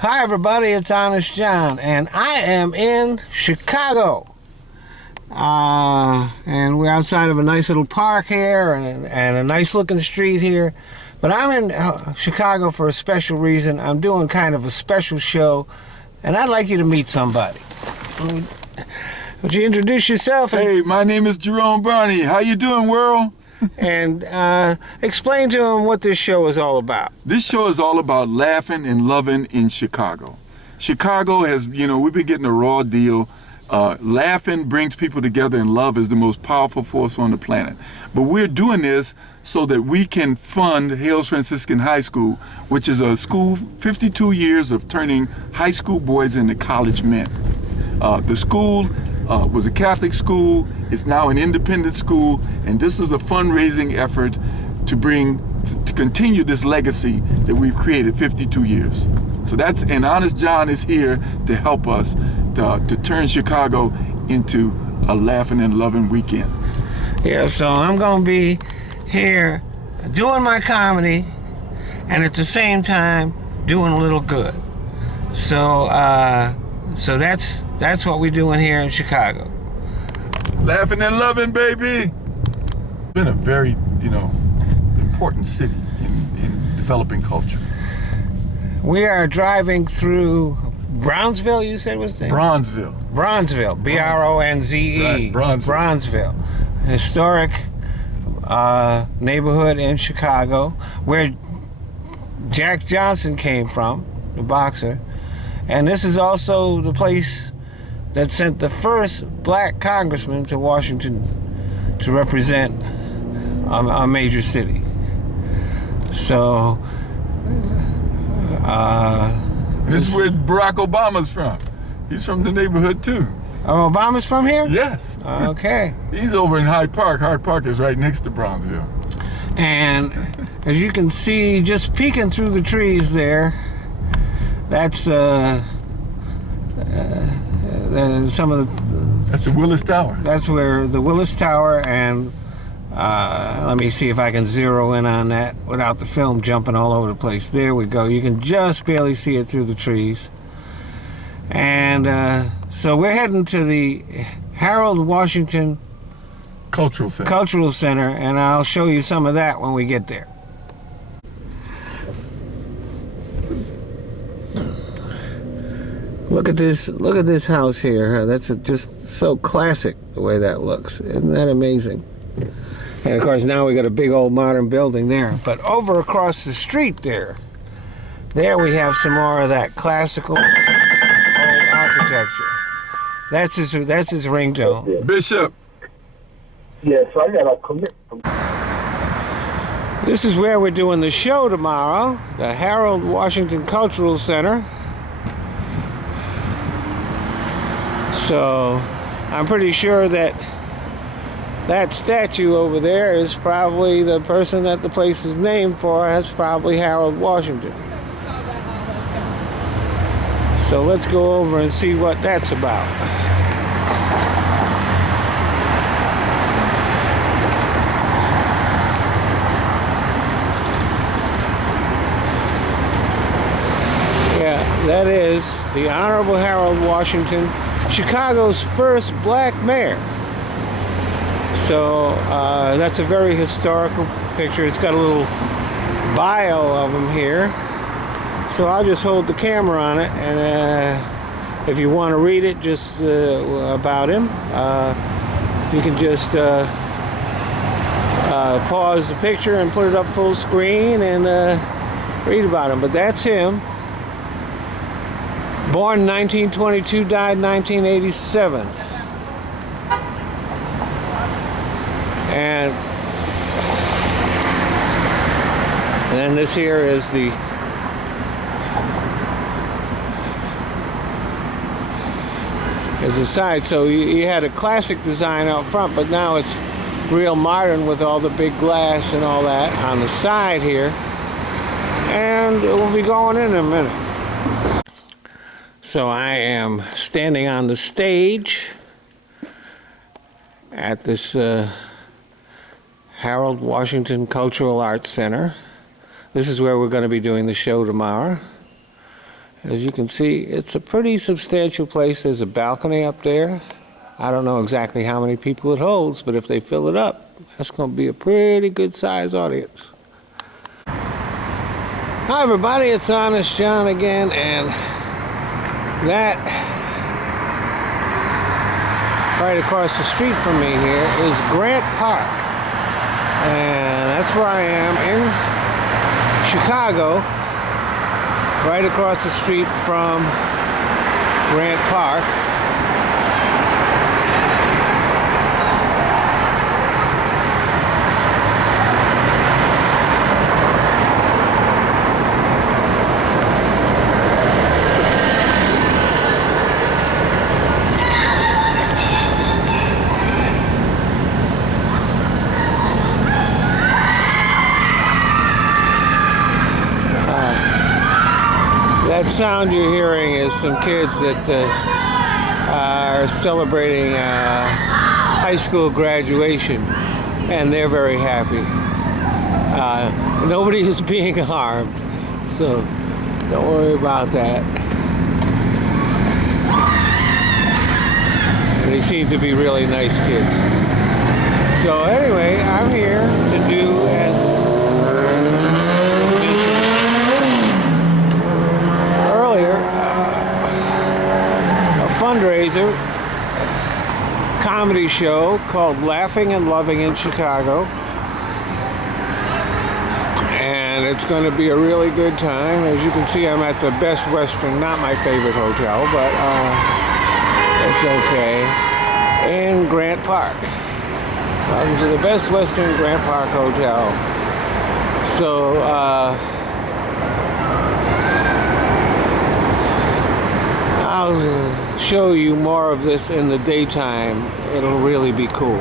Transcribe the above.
Hi everybody, it's Honest John, and I am in Chicago. And we're outside of a nice little park here and a nice looking street here. But I'm in Chicago for a special reason. I'm doing kind of a special show, and I'd like you to meet somebody. Would you introduce yourself? Hey, my name is Jerome Barney. How you doing, world? And explain to them what this show is all about. This show is all about laughing and loving in Chicago. Chicago has, we've been getting a raw deal. Laughing brings people together, and love is the most powerful force on the planet. But we're doing this so that we can fund Hales Franciscan High School, which is a school 52 years of turning high school boys into college men. The school was a Catholic school. It's now an independent school, and this is a fundraising effort to continue this legacy that we've created 52 years. So and Honest John is here to help us to turn Chicago into a laughing and loving weekend. Yeah, so I'm gonna be here doing my comedy and at the same time doing a little good. So that's what we're doing here in Chicago. Laughing and loving, baby. It's been a very, important city in developing culture. We are driving through Brownsville, you said was the name? Bronzeville. Bronzeville, B-R-O-N-Z-E. Right, Bronzeville. Bronzeville. Historic neighborhood in Chicago where Jack Johnson came from, the boxer. And this is also the place that sent the first black congressman to Washington to represent a major city. So, this is where Barack Obama's from. He's from the neighborhood too. Oh, Obama's from here? Yes. Okay. He's over in Hyde Park. Hyde Park is right next to Brownsville. And as you can see, just peeking through the trees there, that's some of the... That's the Willis Tower. That's where the Willis Tower, and let me see if I can zero in on that without the film jumping all over the place. There we go. You can just barely see it through the trees. And so we're heading to the Harold Washington Cultural Center, and I'll show you some of that when we get there. Look at this house here. That's just so classic the way that looks. Isn't that amazing? And of course now we got a big old modern building there. But over across the street there we have some more of that classical old architecture. That's his ringtone. Bishop. Yes, I got a commit. This is where we're doing the show tomorrow, the Harold Washington Cultural Center. So I'm pretty sure that statue over there is probably the person that the place is named for. That's probably Harold Washington. So let's go over and see what that's about. Yeah, that is the Honorable Harold Washington, Chicago's first black mayor. So that's a very historical picture. It's got a little bio of him here. So I'll just hold the camera on it, and if you want to read it just about him, you can just pause the picture and put it up full screen and read about him. But that's him. Born in 1922, died in 1987. And then this here is the side. So you had a classic design out front, but now it's real modern with all the big glass and all that on the side here. And we'll be going in a minute. So I am standing on the stage at this Harold Washington Cultural Arts Center. This is where we're going to be doing the show tomorrow. As you can see, it's a pretty substantial place. There's a balcony up there. I don't know exactly how many people it holds, but if they fill it up, that's going to be a pretty good size audience. Hi everybody, it's Honest John again, and that right across the street from me here is Grant Park. And that's where I am in Chicago, right across the street from Grant Park. That sound you're hearing is some kids that are celebrating high school graduation, and they're very happy. Nobody is being harmed, so don't worry about that. They seem to be really nice kids. So anyway, I'm here to do as fundraiser comedy show called Laughing and Loving in Chicago, and it's going to be a really good time. As you can see, I'm at the Best Western, not my favorite hotel, but it's okay, in Grant Park. Welcome to the Best Western Grant Park Hotel. So I'll show you more of this in the daytime. It'll really be cool.